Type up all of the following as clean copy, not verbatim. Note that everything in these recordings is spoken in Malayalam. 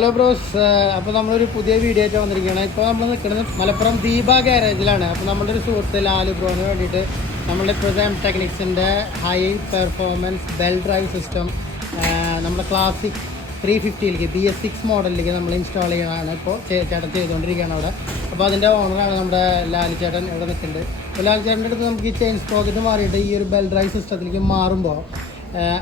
ഹലോ ബ്രോസ്, അപ്പോൾ നമ്മളൊരു പുതിയ വീഡിയോ ആയിട്ട് വന്നിരിക്കുകയാണ്. ഇപ്പോൾ നമ്മൾ നിൽക്കുന്നത് മലപ്പുറം ദീപ ഗാരേജിലാണ്. അപ്പോൾ നമ്മുടെ ഒരു സുഹൃത്ത് ലാലു ബ്രോന് വേണ്ടിയിട്ട് നമ്മളുടെ ഇപ്പോഴത്തെ ടെക്നിക്സിൻ്റെ high performance belt drive system നമ്മുടെ ക്ലാസിക് 350ലേക്ക് BS6 മോഡലിലേക്ക് നമ്മൾ ഇൻസ്റ്റാൾ ചെയ്യണതാണ് ഇപ്പോൾ ചേട്ടൻ ചെയ്തുകൊണ്ടിരിക്കുകയാണ് അവിടെ. അപ്പോൾ അതിൻ്റെ ഓണറാണ് നമ്മുടെ ലാലു ചേട്ടൻ ഇവിടെ നിൽക്കുന്നുണ്ട്. അപ്പോൾ ലാലു ചേട്ടൻ്റെ അടുത്ത് നമുക്ക് ഈ ചെയിൻ സ്പ്രോക്കറ്റ് മാറിയിട്ട് ഈ ഒരു ബെൽ ഡ്രൈവ് സിസ്റ്റത്തിലേക്ക് മാറുമ്പോൾ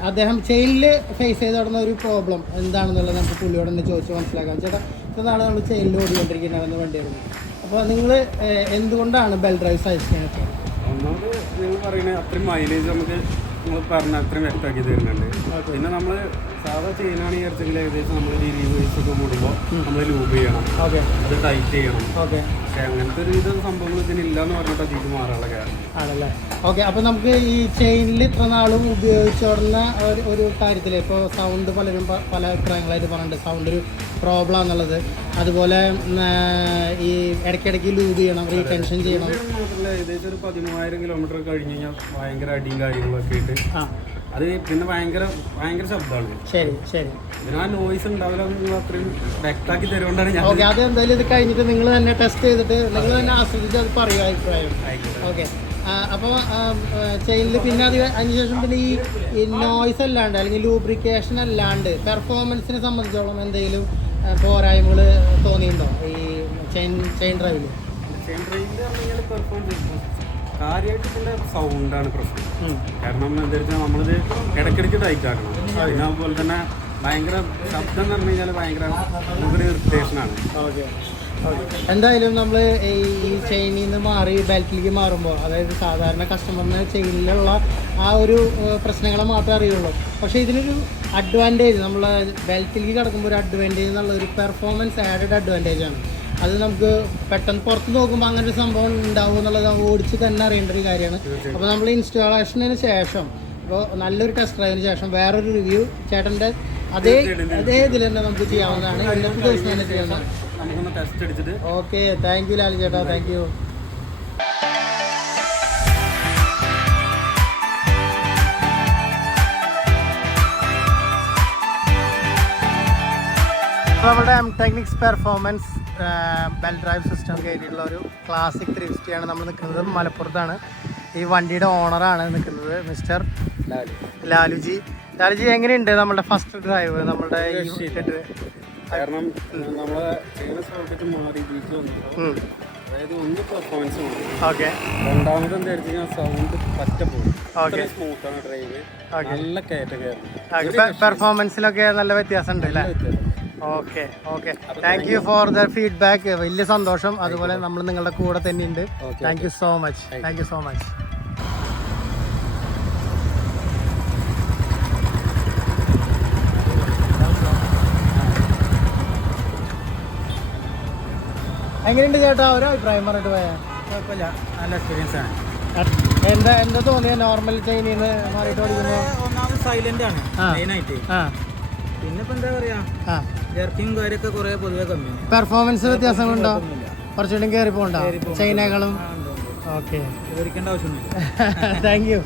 അദ്ദേഹം ചെയിനിൽ ഫേസ് ചെയ്ത് തുടങ്ങുന്ന ഒരു പ്രോബ്ലം എന്താണെന്നുള്ളത് നമുക്ക് പുള്ളിയോട് തന്നെ ചോദിച്ച് മനസ്സിലാക്കാം. ചേട്ടാ, ഇത്ര നാളെ നമ്മൾ ചെയിനിൽ ഓടിക്കൊണ്ടിരിക്കുന്നതെന്ന് വണ്ടിയായിരുന്നു. അപ്പോൾ നിങ്ങൾ എന്തുകൊണ്ടാണ് ബെൽ ഡ്രൈവ് സജസ്റ്റ് ചെയ്യാനൊക്കെ? ഒന്നാമത് നിങ്ങൾ പറയുന്നത് അത്രയും മൈലേജ് നമുക്ക് നിങ്ങൾ പറഞ്ഞ അത്രയും വ്യക്തമാക്കി തരുന്നുണ്ട്. പിന്നെ നമ്മൾ സാധാ ചെയിനാണ് ഈ ഇറച്ചെങ്കിൽ ഏകദേശം നമ്മൾ ഒക്കെ കൂടുമ്പോൾ നമ്മൾ ലൂബ് ചെയ്യണം, അത് ടൈറ്റ് ചെയ്യണം. പക്ഷേ അങ്ങനത്തെ ഒരു വിധ സംഭവങ്ങൾ ഇതിനില്ല എന്ന് പറഞ്ഞിട്ട് അതിലേക്ക് മാറാനുള്ള കാരണം ആണല്ലേ. ഓക്കെ, അപ്പോൾ നമുക്ക് ഈ ചെയിനിൽ ഇത്ര നാളും ഉപയോഗിച്ചോടുന്ന ഒരു കാര്യത്തിൽ ഇപ്പോൾ സൗണ്ട് പലരും പല അഭിപ്രായങ്ങളായിട്ട് പറഞ്ഞിട്ടുണ്ട്, സൗണ്ട് ഒരു പ്രോബ്ലം എന്നുള്ളത്. അതുപോലെ ഈ ഇടയ്ക്കിടയ്ക്ക് ലൂബ് ചെയ്യണം, റീടെൻഷൻ ചെയ്യണം. മാത്രമല്ല ഏകദേശം ഒരു 13,000 കിലോമീറ്റർ കഴിഞ്ഞ് കഴിഞ്ഞാൽ ഭയങ്കര അടിയും കാര്യങ്ങളൊക്കെ ആയിട്ട് അത് പിന്നെ ഭയങ്കര ശബ്ദമാണ്. ശരി ശരി, ഇതിനാ നോയ്സ് ഉണ്ടാവില്ല. നിങ്ങൾ അത്രയും വ്യക്തമാക്കി തരുകൊണ്ടാണ് ഞാൻ. ഓക്കെ, അത് എന്തായാലും ഇത് കഴിഞ്ഞിട്ട് നിങ്ങൾ തന്നെ ടെസ്റ്റ് ചെയ്തിട്ട് നിങ്ങൾ തന്നെ ആസ്വദിച്ച് അത് പറയുക അഭിപ്രായം. ഓക്കെ, അപ്പോൾ ചെയിനിൽ പിന്നെ അതിനുശേഷം പിന്നെ ഈ നോയ്സ് അല്ലാണ്ട് അല്ലെങ്കിൽ ലൂബ്രിക്കേഷൻ അല്ലാണ്ട് പെർഫോമൻസിനെ സംബന്ധിച്ചോളം എന്തെങ്കിലും പോരായ്മകൾ തോന്നിയിട്ടുണ്ടോ ഈ ചെയിൻ ഡ്രൈവിൽ? ചെയിൻ ഡ്രൈവിൽ പറഞ്ഞാൽ പെർഫോമൻസ് കാര്യമായിട്ട് ഇതിൻ്റെ സൗണ്ടാണ് പ്രശ്നം. കാരണം എന്താ വെച്ചാൽ നമ്മളിത് ഇടയ്ക്കിടയ്ക്ക് ടൈറ്റ് ആക്കണം. പിന്നെ അതുപോലെ തന്നെ ഭയങ്കര ശബ്ദം എന്ന് പറഞ്ഞു കഴിഞ്ഞാൽ ഭയങ്കര ഒരു ഇറിറ്റേഷനാണ്. ഓക്കെ ഓക്കെ, എന്തായാലും നമ്മൾ ഈ ചെയിനിൽ നിന്ന് മാറി ബെൽറ്റിലേക്ക് മാറുമ്പോൾ, അതായത് സാധാരണ കസ്റ്റമറിന് ചെയിനിലുള്ള ആ ഒരു പ്രശ്നങ്ങളെ മാത്രമേ അറിയുള്ളൂ. പക്ഷേ ഇതിനൊരു അഡ്വാൻറ്റേജ്, നമ്മൾ ബെൽറ്റിലേക്ക് കിടക്കുമ്പോൾ ഒരു അഡ്വാൻറ്റേജ് എന്നുള്ള ഒരു പെർഫോമൻസ് ആഡഡ് അഡ്വാൻറ്റേജ് ആണ്. അത് നമുക്ക് പെട്ടെന്ന് പുറത്ത് നോക്കുമ്പോൾ അങ്ങനെ ഒരു സംഭവം ഉണ്ടാവും എന്നുള്ളത് ഓടിച്ച് തന്നെ അറിയേണ്ട ഒരു കാര്യമാണ്. അപ്പോൾ നമ്മൾ ഇൻസ്റ്റാളേഷന് ശേഷം, ഇപ്പോൾ നല്ലൊരു ടെസ്റ്റ് ഡ്രൈവിന് ശേഷം വേറൊരു റിവ്യൂ ചേട്ടൻ്റെ അതേ ഇതിൽ തന്നെ നമുക്ക് ചെയ്യാവുന്നതാണ്. ഇന്നത്തെ ദിവസം തന്നെ ചെയ്യാവുന്നതാണ്. ഓക്കെ, താങ്ക് യു ലാലു ചേട്ടാ, താങ്ക് യു. നമ്മുടെ Technics performance belt drive system കയറ്റിയിട്ടുള്ള ഒരു ക്ലാസിക് 350 ആണ് നമ്മൾ നിൽക്കുന്നത്. മലപ്പുറത്താണ്. ഈ വണ്ടിയുടെ ഓണറാണ് നിൽക്കുന്നത്, മിസ്റ്റർ ലാലുജി. എങ്ങനെയുണ്ട് നമ്മുടെ ഫസ്റ്റ് ഡ്രൈവ്? നമ്മുടെ കാരണം നമ്മളെ മാറി അതായത് ഒന്ന് പെർഫോമൻസ് ഓക്കെ, രണ്ടാമത് എന്താ വെച്ച് കഴിഞ്ഞാൽ സൗണ്ട് പറ്റ പോകും. സ്മൂത്താണ് ഡ്രൈവ്, നല്ല കയറ്റം പെർഫോമൻസിലൊക്കെ നല്ല വ്യത്യാസം ഉണ്ട് അല്ലേ? Okay okay, thank you for the feedback. വലിയ സന്തോഷം. അതുപോലെ നമ്മൾ നിങ്ങളുടെ കൂടെ തന്നെ ഉണ്ട്. Thank you so much, thank you so much. എങ്ങനെയുണ്ട് ചേട്ടാ, ഓരോ അഭിപ്രായം പറഞ്ഞിട്ട് പോയാ? കുഴപ്പമില്ല, നല്ല എക്സ്പീരിയൻസ് ആണ്. എന്താ തോന്നിയ നോർമൽ ചെയിനിൽ നിന്ന് മാറിയിട്ട് ഓടിക്കുമ്പോൾ? ഒന്നാമത് സൈലന്റ് ആണ് മെയിനായിട്ട്. പിന്നെ ഇപ്പൊ എന്താ പറയാ, ജർക്കിങ് കാര്യമൊക്കെ കുറെ പൊതുവെ കമ്മിയാണ്. പെർഫോമൻസ് വ്യത്യാസങ്ങളുണ്ടോ? കുറച്ചുകൂടി കയറി പോകണ്ടോ ചെയിനേക്കാളും? ഓക്കെ, വിവരിക്കേണ്ട ആവശ്യമൊന്നുമില്ല. Thank you.